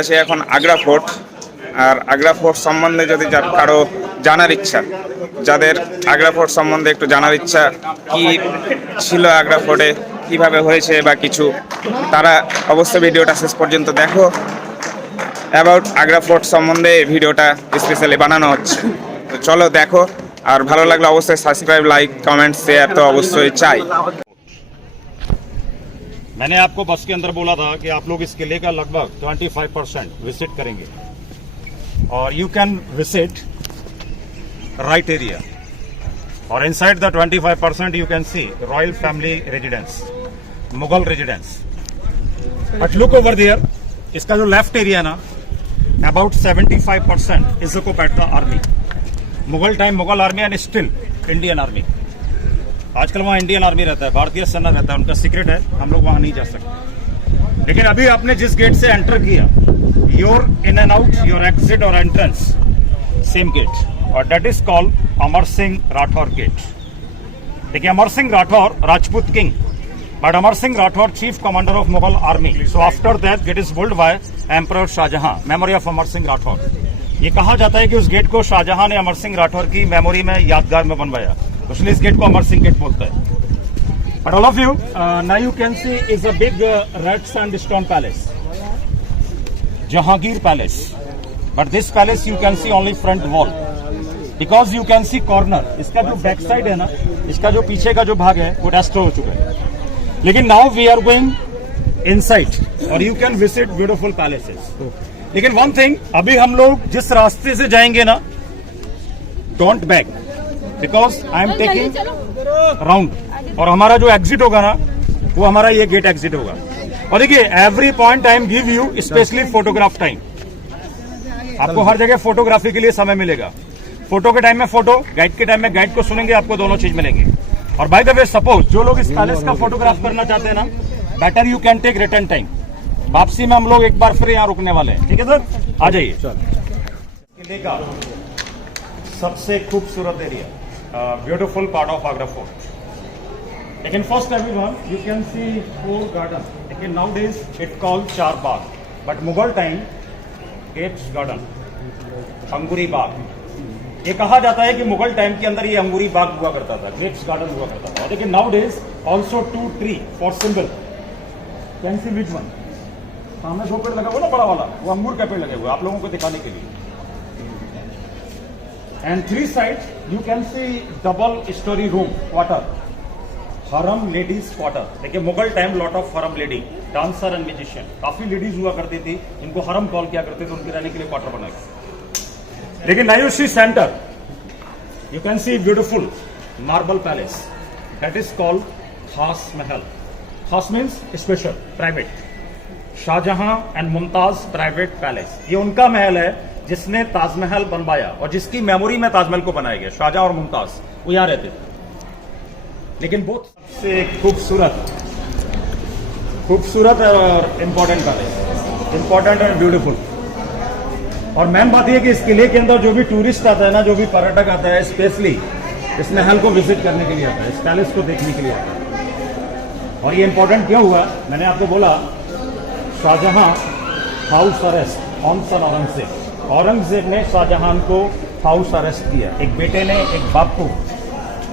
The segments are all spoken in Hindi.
আছে এখন আগ্রা ফোর্ট। আর আগ্রা ফোর্ট সম্বন্ধে যদি কারো জানার ইচ্ছা, যাদের আগ্রা ফোর্ট সম্বন্ধে একটু জানার ইচ্ছা, কি ছিল আগ্রা ফোর্টে, কিভাবে হয়েছে বা কিছু, তারা অবশ্যই ভিডিওটা শেষ পর্যন্ত দেখো। অ্যাবাউট আগ্রা ফোর্ট সম্বন্ধে ভিডিওটা স্পেশালি বানানো হচ্ছে, তো চলো দেখো। আর ভালো লাগলে অবশ্যই সাবস্ক্রাইব, লাইক, কমেন্ট, শেয়ার তো অবশ্যই চাই। मैंने आपको बस के अंदर बोला था कि आप लोग इस किले का लगभग 25% विजिट करेंगे और you can visit right area और inside the 25% you can see royal family residence, Mughal residence. But look over there, इसका जो लेफ्ट एरिया ना, about 75% is occupied the army, Mughal time Mughal army and still Indian army. आजकल वहाँ इंडियन आर्मी रहता है, भारतीय सेना रहता है, उनका सीक्रेट है, हम लोग वहाँ नहीं जा सकते। लेकिन अभी आपने जिस गेट से एंटर किया, your in and out, your exit और एंट्रेंस सेम गेट, और that is called Amar Singh Rathore gate. देखिए, Amar Singh Rathore Rajput king, but Amar Singh Rathore chief commander of Mughal army. So after that gate is build by emperor Shahjahan, memory of Amar Singh Rathore. ये कहा जाता है कि उस गेट को शाहजहां ने अमर सिंह राठौर की मेमोरी में, यादगार में बनवाया, इसलिए इस गेट को अमर सिंह गेट बोलते हैं। But all of you now you can see is a big red sandstone palace, Jahangir palace. But this palace you can see only front wall, because you can see corner. इसका जो बैक साइड है ना, इसका जो पीछे का जो भाग है वो डेस्ट्रॉय हो चुका है। लेकिन now we are going inside और you can visit beautiful palaces. लेकिन वन थिंग, अभी हम लोग जिस रास्ते से जाएंगे ना, don't back, because I am taking round, और हमारा जो एग्जिट होगा ना, वो हमारा ये गेट एग्जिट होगा। और देखिए, every point time give you specially photograph time. आपको हर जगह फोटोग्राफी के लिए समय मिलेगा। फोटो के टाइम में फोटो, गाइड के टाइम में गाइड को सुनेंगे, आपको दोनों चीज मिलेंगे। और बाय द वे, सपोज जो लोग इस पैलेस का फोटोग्राफ करना चाहते हैं ना, better you can take return time. वापसी में हम लोग एक बार फिर यहाँ रुकने वाले हैं, ठीक है सर? आ जाइए। किले का सबसे खूबसूरत area, beautiful part of Agra fort. लेकिन first everyone, you can see 4 garden. लेकिन नाउ डेज इट कॉल्ड 4 बाग, but Mughal time gates garden, Anguri Bagh. ये कहा जाता है कि मुगल टाइम के अंदर ये अंगूरी बाग हुआ करता था, ग्रेप्स गार्डन हुआ करता था। लेकिन now days also 2 tree for symbol. Can see which one? सामने 2 पेड़ लगा हुआ ना, बड़ा वाला, वो अंगूर का पेड़ लगे हुए, आप लोगों को दिखाने के लिए। And 3 side you can see double story room, quarter, harem ladies quarter. देखिए, Mughal time lot of harem lady, dancer and musician, काफी लेडीज हुआ करती थी, इनको हरम कॉल किया करते थे, उनके रहने के लिए क्वार्टर बनाया। लेकिन now you see centre, you can see beautiful marble palace, that is called Khas Mahal. Khas means special, private. Shah Jahan and Mumtaz private palace, ये उनका महल है जिसने ताजमहल बनवाया और जिसकी मेमोरी में ताजमहल को बनाया गया। शाहजहां और मुमताज वो यहां रहते थे। लेकिन बहुत से खूबसूरत और important palace, important and beautiful. और मेन बात यह कि इस किले के अंदर जो भी टूरिस्ट आता है ना, जो भी पर्यटक आता है, स्पेशली इस महल को विजिट करने के लिए आता है, इस पैलेस को देखने के लिए आता है। और ये इंपॉर्टेंट क्यों हुआ, मैंने आपको बोला, शाहजहां हाउस अरेस्ट ऑन सन औरंगजेब। औरंगजेब ने शाहजहां को हाउस अरेस्ट किया, एक बेटे ने एक बाप को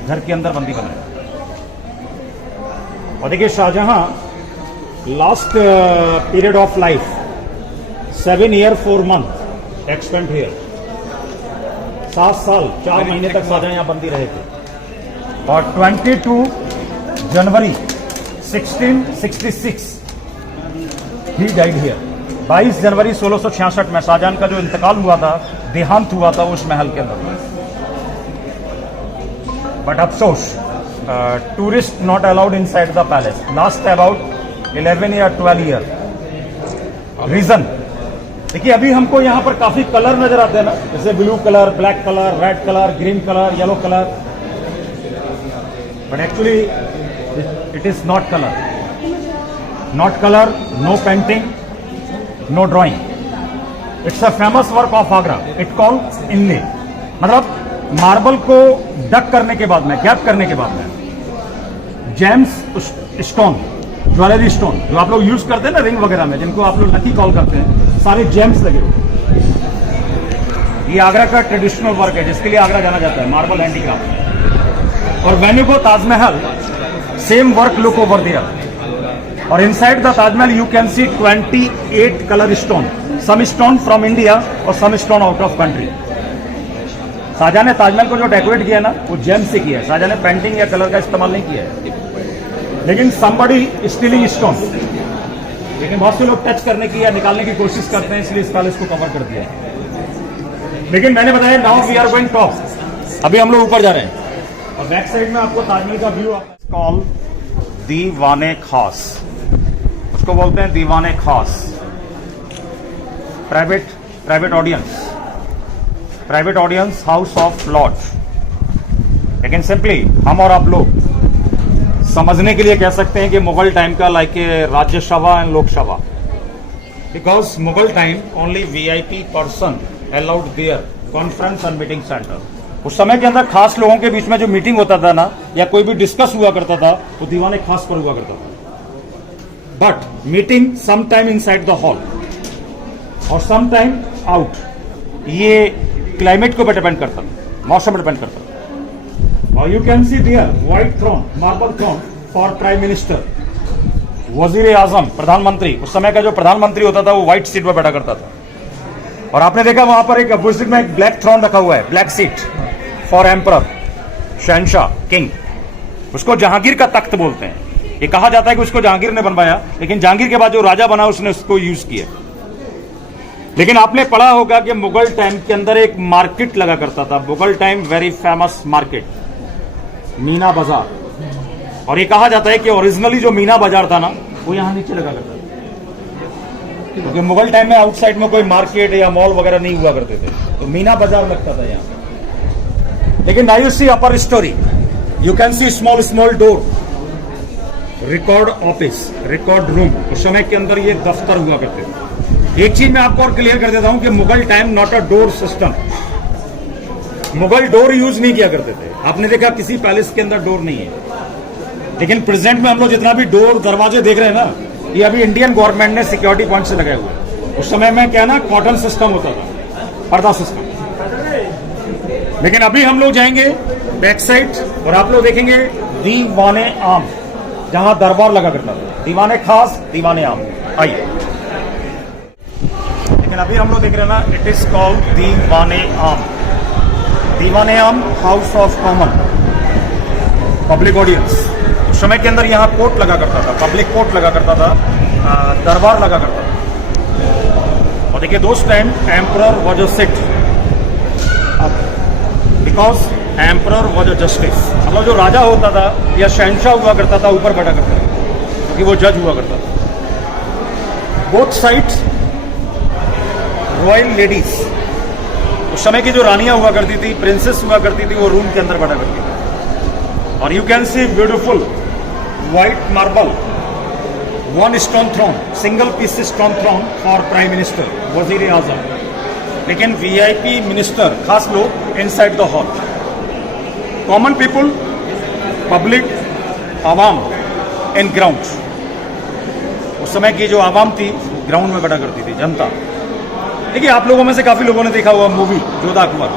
घर के अंदर बंदी बनाया। और देखिए, Shah Jahan last period of life 7 year 4 month expend here, 7 साल 4 महीने तक शाहजहां यहां बंदी रहे थे। और 22 जनवरी 1666 ही डाइड हियर। 22 जनवरी 1666 में शाहजहां का जो इंतकाल हुआ था, देहांत हुआ था उस महल के अंदर। बट अफसोस, tourist not allowed inside the palace last about 11 या 12 ईयर। रीजन देखिए, अभी हमको यहाँ पर काफी कलर नजर आते हैं ना, जैसे blue colour, black colour, red colour, green colour, yellow colour, but actually it is not colour, no painting, no drawing. It's a famous work of Agra, it called inlay. मतलब मार्बल को डक करने के बाद में, गैप करने के बाद में, जेम्स स्टोन ज्वेलरी स्टोन जो आप लोग यूज करते हैं ना रिंग वगैरह में, जिनको आप लोग लकी कॉल करते हैं, सारे जेम्स लगे हुए। ये आगरा का ट्रेडिशनल वर्क है जिसके लिए आगरा जाना जाता है, मार्बल हैंडीक्राफ्ट। और वेन्यू को Taj Mahal, same work look over there. और inside the Taj Mahal you can see 28 colour stone, some stone from India और some stone out of country. Shahjahan ने ताजमहल को जो डेकोरेट किया ना वो जेम से किया है, शाहजहां ने पेंटिंग या कलर का इस्तेमाल नहीं किया है। लेकिन समबडी स्टीलिंग स्टोन, लेकिन बहुत से लोग टच करने की या निकालने की कोशिश करते हैं, इसलिए इस पैलेस को कवर कर दिया। लेकिन मैंने बताया now we are going top, अभी हम लोग ऊपर जा रहे हैं। और बैक साइड में आपको ताजमहल का व्यू कॉल दीवाने खास, उसको बोलते हैं दीवाने खास। Private audience house of Lord. लेकिन सिंपली हम और आप लोग समझने के लिए कह सकते हैं कि मुगल टाइम का like Rajya Sabha and Lok Sabha, because Mughal time only VIP person allowed there conference and meeting centre. उस समय के अंदर खास लोगों के बीच में जो मीटिंग होता था ना, या कोई भी डिस्कस हुआ करता था, वो दीवाने खास पर हुआ करता था। But meeting some time inside the hall और सम टाइम आउट, ये क्लाइमेट को डिपेंड करता, मौसम पर डिपेंड करता। और you can see there white throne, marble throne for prime minister, वजीर आजम, प्रधानमंत्री। उस समय का जो प्रधानमंत्री होता था वो व्हाइट सीट पर बैठा करता था। और आपने देखा वहां पर एक अपोजिट में एक ब्लैक थ्रोन रखा हुआ है, ब्लैक सीट फॉर एम्परर, शहनशाह, किंग। उसको जहांगीर का तख्त बोलते हैं। ये कहा जाता है कि उसको जहांगीर ने बनवाया, लेकिन जहांगीर के बाद जो राजा बना उसने उसको यूज किया। लेकिन आपने पढ़ा होगा कि मुगल टाइम के अंदर एक मार्केट लगा करता था, Mughal time very famous market, Meena बाजार। और ये कहा जाता है कि ओरिजिनली जो मीना बाजार था ना वो यहां नीचे लगा करता था, क्योंकि मुगल टाइम में आउटसाइड में कोई मार्केट या मॉल वगैरह नहीं हुआ करते थे, तो मीना बाजार लगता था यहाँ। लेकिन now you see upper story, you can see small door, record office, record room. उस समय के अंदर ये दफ्तर हुआ करते थे। एक चीज मैं आपको और क्लियर कर देता हूं कि Mughal time not a door system, Mughal door use नहीं किया करते थे। आपने देखा किसी पैलेस के अंदर डोर नहीं है। लेकिन प्रेजेंट में हम लोग जितना भी डोर दरवाजे देख रहे हैं ना, ये अभी इंडियन गवर्नमेंट ने सिक्योरिटी पॉइंट से लगाए हुए। उस समय में क्या ना कॉटन सिस्टम होता था, पर्दा सिस्टम। लेकिन अभी हम लोग जाएंगे बैक साइड और आप लोग देखेंगे दीवाने आम, जहां दरबार लगा करता था, दीवाने खास, दीवाने आम। आइए, लेकिन अभी हम लोग देख रहे हैं ना, इट इज कॉल्ड दीवाने आम। दीवाने आम house of common, public audience. उस समय के अंदर यहाँ कोर्ट लगा करता था, पब्लिक कोर्ट लगा करता था, दरबार लगा करता था। और देखिए दोस्त time emperor was a sit, because emperor was a justice. मतलब जो राजा होता था या शहनशाह हुआ करता था ऊपर बैठा करता था, क्योंकि वो जज हुआ करता था। बोथ साइड्स रॉयल लेडीज, उस समय की जो रानियां हुआ करती थी, प्रिंसेस हुआ करती थी, वो रूम के अंदर बैठा करती थी। और you can see beautiful white marble, one stone throne, single piece stone throne for prime minister, वजीर आजम। लेकिन वीआईपी मिनिस्टर, खास लोग inside the hall, common people, public, आवाम इन ग्राउंड। उस समय की जो आवाम थी ग्राउंड में बैठा करती थी, जनता। देखिए आप लोगों में से काफी लोगों ने देखा हुआ मूवी जोधा अकबर,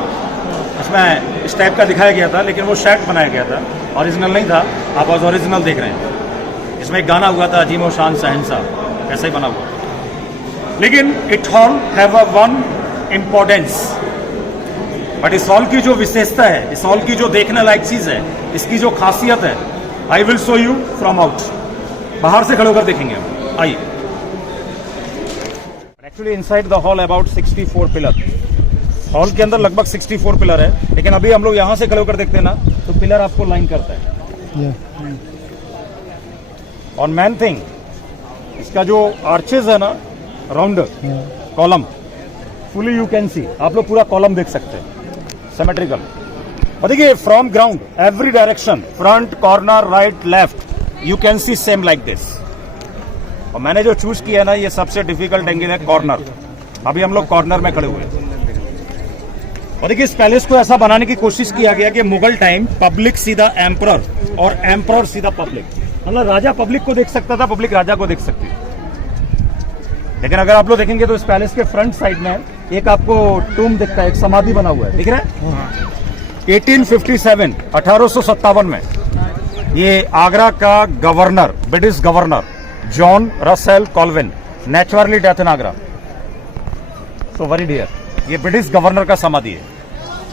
इसमें इस टाइप का दिखाया गया था, लेकिन वो सेट बनाया गया था, ओरिजिनल नहीं था। आप आज ओरिजिनल देख रहे हैं। इसमें एक गाना हुआ था, अजीम शान शहंशाह, ऐसा ही बना हुआ। लेकिन it hall have a one importance, but इस हॉल की जो विशेषता है, इस हॉल की जो देखने लायक चीज है, इसकी जो खासियत है, I will show you from out. बाहर से खड़े होकर देखेंगे हम, आइए। Actually inside the hall about 64 pillar, hall के अंदर लगभग 64 पिलर है। लेकिन अभी हम लोग यहां से खड़े होकर देखते हैं ना, तो पिलर आपको लाइन करता है। और मेन थिंग, इसका जो आर्चेज है ना, round column, fully you can सी, आप लोग पूरा कॉलम देख सकते हैं, सिमेट्रिकल। और देखिए from ground every direction, front, corner, right, left, you can C same like this. और मैंने जो चूज किया ना, ये सबसे डिफिकल्ट एंगल है कॉर्नर। अभी हम लोग कॉर्नर में खड़े हुए हैं। और देखिए इस पैलेस को ऐसा बनाने की कोशिश किया गया कि मुगल टाइम पब्लिक सीधा एम्परर और एम्परर सीधा पब्लिक, मतलब राजा पब्लिक को देख सकता था, पब्लिक राजा को देख सकती थी। लेकिन अगर आप लोग देखेंगे तो इस पैलेस के फ्रंट साइड में एक आपको टूम दिखता है, एक समाधि बना हुआ है, दिख रहा है? 1857 1857 में ये आगरा का governor, British governor John Russell Colvin, naturally death in Agra, so very dear, ये ब्रिटिश गवर्नर का समाधि है।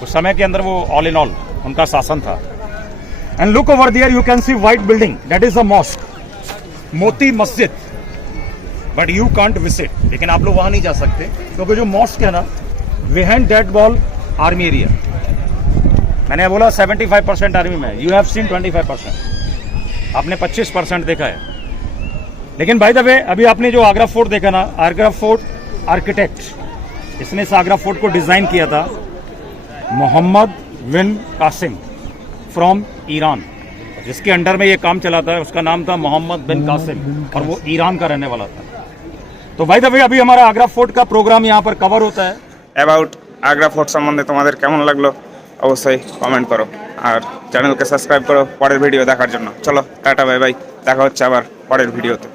उस समय के अंदर वो ऑल इन ऑल उनका शासन था। And look over there you can see white building, that is a mosque, Moti Masjid, but you can't visit, लेकिन आप लोग वहां नहीं जा सकते क्योंकि जो मॉस्क है ना, behind that wall army area. मैंने बोला 75% आर्मी में, यू हैव सीन 25%, आपने 25% देखा है। लेकिन बाय द वे अभी आपने जो आगरा फोर्ट देखा ना, आगरा फोर्ट आर्किटेक्ट, इसने इस आगरा फोर्ट को डिजाइन किया था मोहम्मद बिन कासिम फ्रॉम ईरान, जिसके अंडर में ये काम चलाता है, उसका नाम था मोहम्मद बिन कासिम और वो ईरान का रहने वाला था। तो बाय द वे अभी हमारा आगरा फोर्ट का प्रोग्राम यहाँ पर कवर होता है। অ্যাবাউট আগ্রা ফোর্ট সম্বন্ধে তোমাদের কেমন লাগলো অবশ্যই কমেন্ট করো, আর চ্যানেলকে সাবস্ক্রাইব করো পরের ভিডিও দেখার জন্য। চলো টাটা বাই বাই, দেখা হচ্ছে আবার পরের ভিডিওতে।